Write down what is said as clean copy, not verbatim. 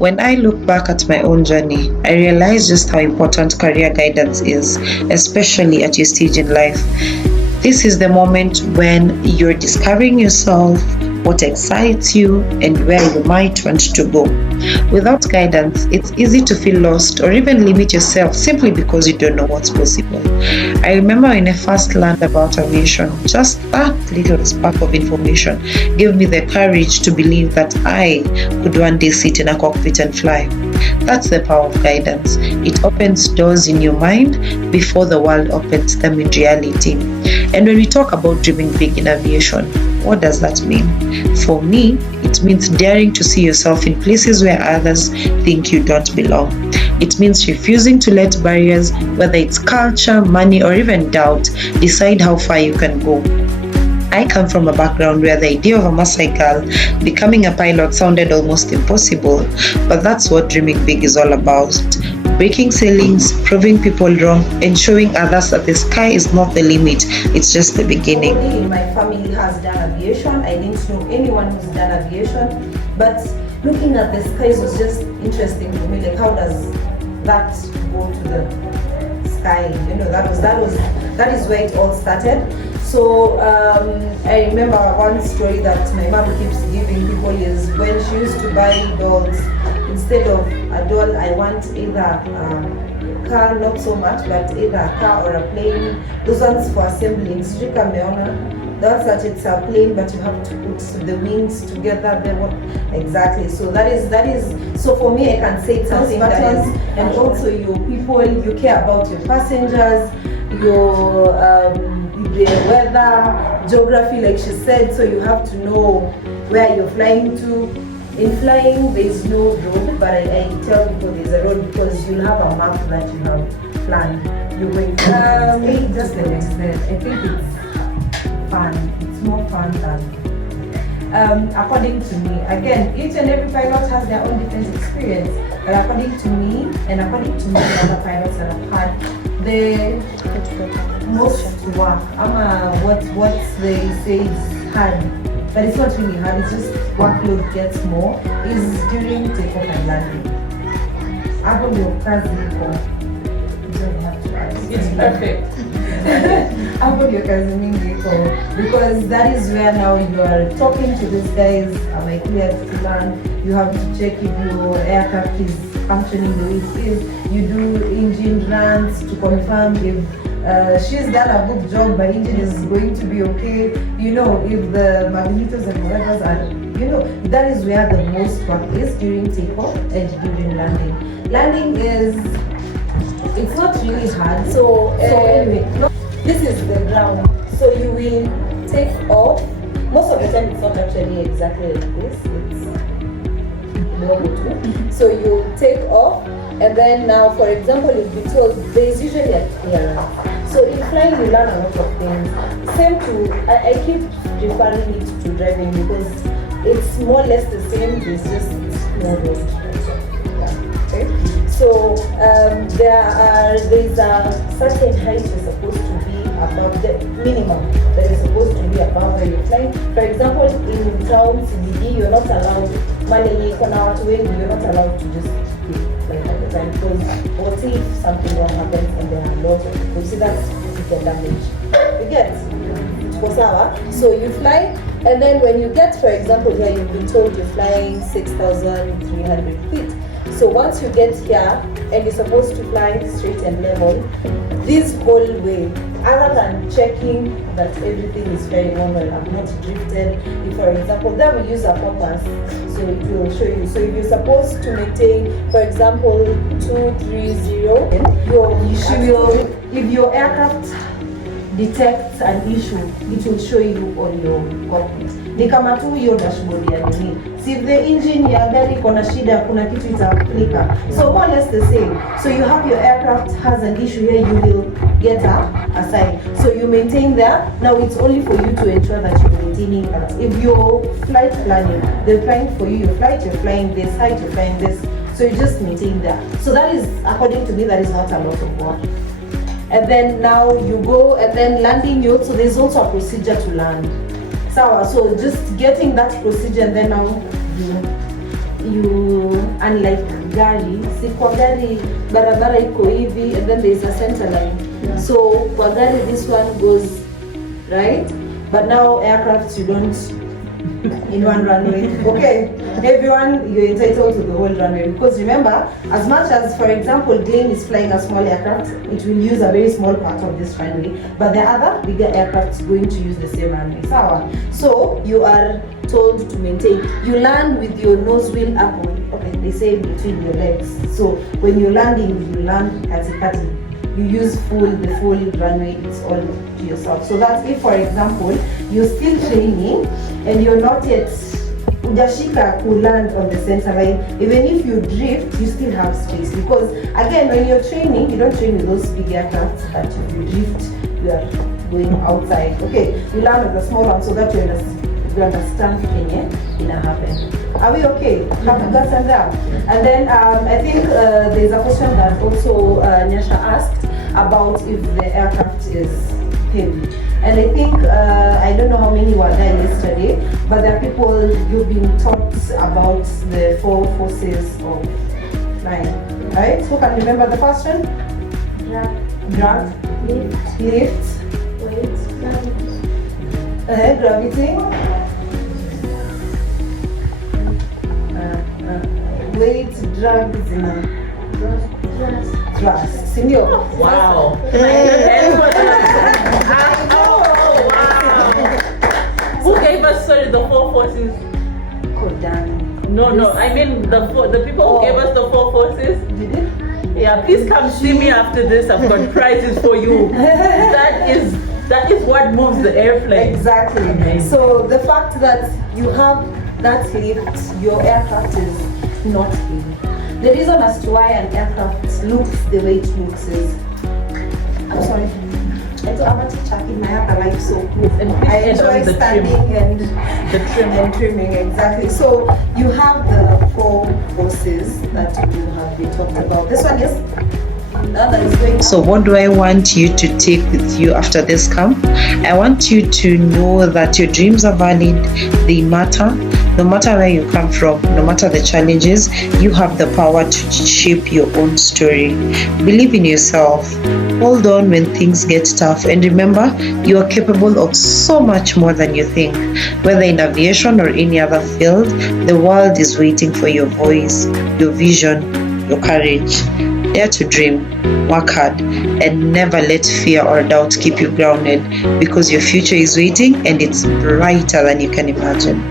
When I look back at my own journey, I realize just how important career guidance is, especially at your stage in life. This is the moment when you're discovering yourself, what excites you, and where you might want to go. Without guidance, it's easy to feel lost or even limit yourself simply because you don't know what's possible. I remember when I first learned about aviation, just that little spark of information gave me the courage to believe that I could one day sit in a cockpit and fly. That's the power of guidance. It opens doors in your mind before the world opens them in reality. And when we talk about dreaming big in aviation, what does that mean? For me, it means daring to see yourself in places where others think you don't belong. It means refusing to let barriers, whether it's culture, money, or even doubt, decide how far you can go. I come from a background where the idea of a Masaai girl becoming a pilot sounded almost impossible, but that's what dreaming big is all about. Breaking ceilings, proving people wrong, and showing others that the sky is not the limit, it's just the beginning. Nobody in my family has done aviation. I didn't know anyone who's done aviation, but looking at the skies was just interesting to me. Like, how does that go to the sky? You know, that is where it all started. So I remember one story that my mom keeps giving people is when she used to buy dolls, instead of a doll, I want either a car, not so much, but either a car or a plane. Those ones for assembling. Sijika meona, that's that it's a plane, but you have to put the wings together. Exactly. So that is. So for me, I can say it's something that is, and also your people. You care about your passengers, your the weather, geography, like she said. So you have to know where you're flying to. In flying, there is no road, but I tell people there's a road because you'll have a map that you have planned. You're going to just the next step. I think it's fun. It's more fun than according to me. Again, each and every pilot has their own different experience. But according to me, and according to many other pilots that I've had, the most work, what they say is hard. But it's not really hard, it's just workload gets more, is during takeoff and landing. Hapo ndio kazi iko. It's perfect. Hapo ndio kazi mingi iko. Because that is where now you are talking to these guys, am I clear to land? You have to check if your aircraft is functioning the way it is. You do engine runs to confirm if she's done a good job, my engine is going to be okay. You know, if the magnetos and whatever are, you know, that is where the most work is during takeoff and during landing. Landing is, it's not really hard. So anyway, this is the ground. So you will take off. Most of the time it's not actually exactly like this. It's more between. So you take off. And then now, for example, if we told there is usually a clearance. So in flying, you learn a lot of things. Same to, I keep referring it to driving because it's more or less the same. There's just more road. Okay. So there's a certain height you're supposed to be above the minimum that is supposed to be above where you're flying. For example, in town CBD, you're not allowed. You're not allowed to just like at the time because what if something wrong happens and there are a lot of people? See, that's physical damage. You get for Sawa. So you fly, and then when you get, for example, here you've been told you're flying 6,300 feet. So once you get here and you're supposed to fly straight and level, this whole way, other than checking that everything is very normal, I've not drifted. If, for example, then we use a compass, so it will show you. So if you're supposed to maintain, for example, 230, if your aircraft detects an issue, it will show you on your cockpit. Ni kama tu hiyo dashboard ya nini. See if the engine ya gari kona shida, kuna kitu itaflika. So more or less the same. So you have your aircraft has an issue here, you will get a sign. So you maintain there. Now it's only for you to ensure that you're maintaining that. If you're flight planning, they're flying for you your flight, you're flying this height, you're flying this. So you just maintain that. So that is, according to me, that is not a lot of work. And then now you go and then landing you, so there's also a procedure to land. So just getting that procedure and then now you, unlike gari, si kwa gari barabara iko hivi and then there's a center line. Yeah. So kwa gari this one goes right, but now aircraft you don't in one runway. Okay, everyone, you're entitled to the whole runway, because remember, as much as, for example, Glain is flying a small aircraft, it will use a very small part of this runway, but the other bigger aircraft is going to use the same runway. So you are told to maintain. You land with your nose wheel up on, okay, they say between your legs. So when you're landing, you land kati. You use the full runway, it's all to yourself. So that's if, for example, you're still training and you're not yet ujashika to land on the center line. Even if you drift, you still have space, because again, when you're training, you don't train with those big aircraft that if you drift, you are going outside. Okay, you land with the small one so that you understand in happen. Are we okay? And then I think there's a question that also Nyasha asked about if the aircraft is heavy. And I think, I don't know how many were there yesterday, but there are people, you've been taught about the 4 forces of flying, right? Who can remember the first one? Drag, lift, weight, gravity, weight, drag, thrust. Sindio? Wow. Who gave us the 4 forces? No, I mean the people who gave us the 4 forces. Did it? Yeah, please come see me after this. I've got prizes for you. That is what moves the airplane. Exactly. Amazing. So the fact that you have that lift, your aircraft is not heavy. The reason as to why an aircraft looks the way it looks is, I'm sorry, I'm a teacher in my other life, so I enjoy standing and the trimming, exactly. So you have the 4 forces that you have been talked about. This one is So what do I want you to take with you after this camp? I want you to know that your dreams are valid, they matter. No matter where you come from, no matter the challenges, you have the power to shape your own story. Believe in yourself. Hold on when things get tough, and remember, you are capable of so much more than you think. Whether in aviation or any other field, the world is waiting for your voice, your vision, your courage. Dare to dream, work hard, and never let fear or doubt keep you grounded, because your future is waiting and it's brighter than you can imagine.